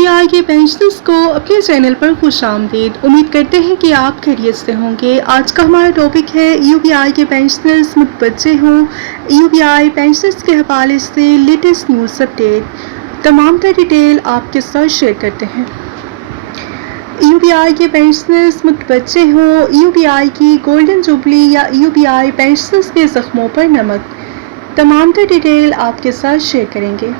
UBI کے pensioners کو اپنے چینل پر خوش آمدید۔ امید کرتے ہیں کہ آپ خیریت سے ہوں گے۔ آج کا ہمارا ٹاپک ہے UBI کے پینشنرز متوجہ ہوں۔ UBI پینشنرز کے حوالے سے لیٹسٹ نیوز اپڈیٹ، تمام تر ڈیٹیل آپ کے ساتھ شیئر کرتے ہیں۔ UBI کے پینشنرز متوجہ ہوں۔ UBI کی گولڈن جوبلی یا UBI پینشنرز کے زخموں پر نمک، تمام تر ڈیٹیل آپ کے ساتھ شیئر کریں گے۔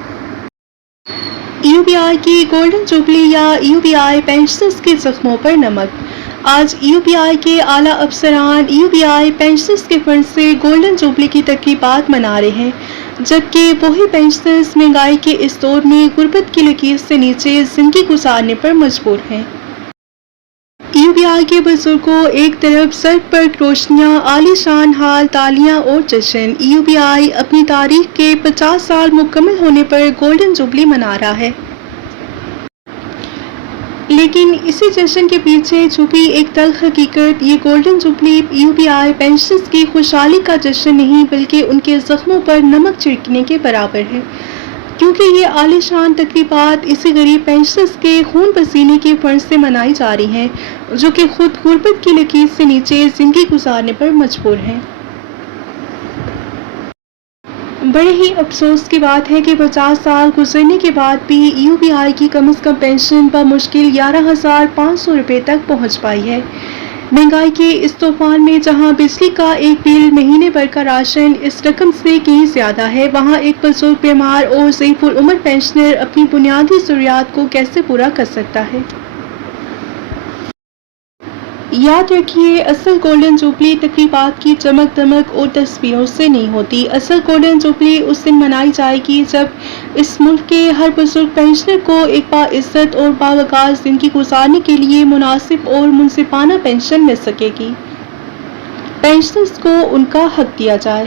UBI کی گولڈن جوبلی یا UBI پینشنرز کے زخموں پر نمک۔ آج UBI کے اعلیٰ افسران UBI پینشنرز کے فنڈ سے گولڈن جوبلی کی تقریبات منا رہے ہیں، جبکہ وہی پینشنرز مہنگائی کے اس دور میں غربت کی لکیر سے نیچے زندگی گزارنے پر مجبور ہیں۔ UBI کے بزرگوں، ایک طرف سر پر روشنیاں، عالی شان حال، تالیاں اور جشن۔ UBI اپنی تاریخ کے 50 سال مکمل ہونے پر گولڈن جوبلی منا رہا ہے، لیکن اسی جشن کے پیچھے چھپی ایک تلخ حقیقت، یہ گولڈن جوبلی UBI پینشنرز کی خوشحالی کا جشن نہیں بلکہ ان کے زخموں پر نمک چھڑکنے کے برابر ہے، کیونکہ یہ عالی شان تقریبات اسی غریب پینشنرز کے خون پسینے کے فنڈ سے منائی جا رہی ہیں، جو کہ خود غربت کی لکیر سے نیچے زندگی گزارنے پر مجبور ہیں۔ بڑے ہی افسوس کی بات ہے کہ 50 سال گزرنے کے بعد بھی UBI کی کم از کم پینشن بمشکل 11,500 روپے تک پہنچ پائی ہے۔ مہنگائی کے اس طوفان میں جہاں بجلی کا ایک بل، مہینے بھر کا راشن اس رقم سے کہیں زیادہ ہے، وہاں ایک بزرگ، بیمار اور ضعیف العمر پینشنر اپنی بنیادی ضروریات کو کیسے پورا کر سکتا ہے؟ یاد رکھیے، اصل گولڈن جوبلی تقریبات کی چمک دمک اور تصویروں سے نہیں ہوتی۔ اصل گولڈن جوبلی اس دن منائی جائے گی جب اس ملک کے ہر بزرگ پینشنر کو ایک باعزت اور باوقار زندگی گزارنے کے لیے مناسب اور منصفانہ پینشن مل سکے گی۔ پینشنرز کو ان کا حق دیا جائے۔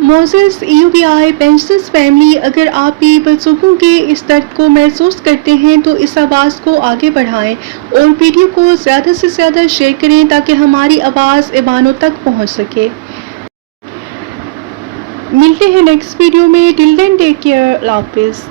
معزز UBI پینشنرز فیملی، اگر آپ بھی بزرگوں کے اس درد کو محسوس کرتے ہیں تو اس آواز کو آگے بڑھائیں اور ویڈیو کو زیادہ سے زیادہ شیئر کریں تاکہ ہماری آواز ایوانوں تک پہنچ سکے۔ ملتے ہیں نیکسٹ ویڈیو میں۔ ٹل دین ٹیک کیئر، اللہ حافظ۔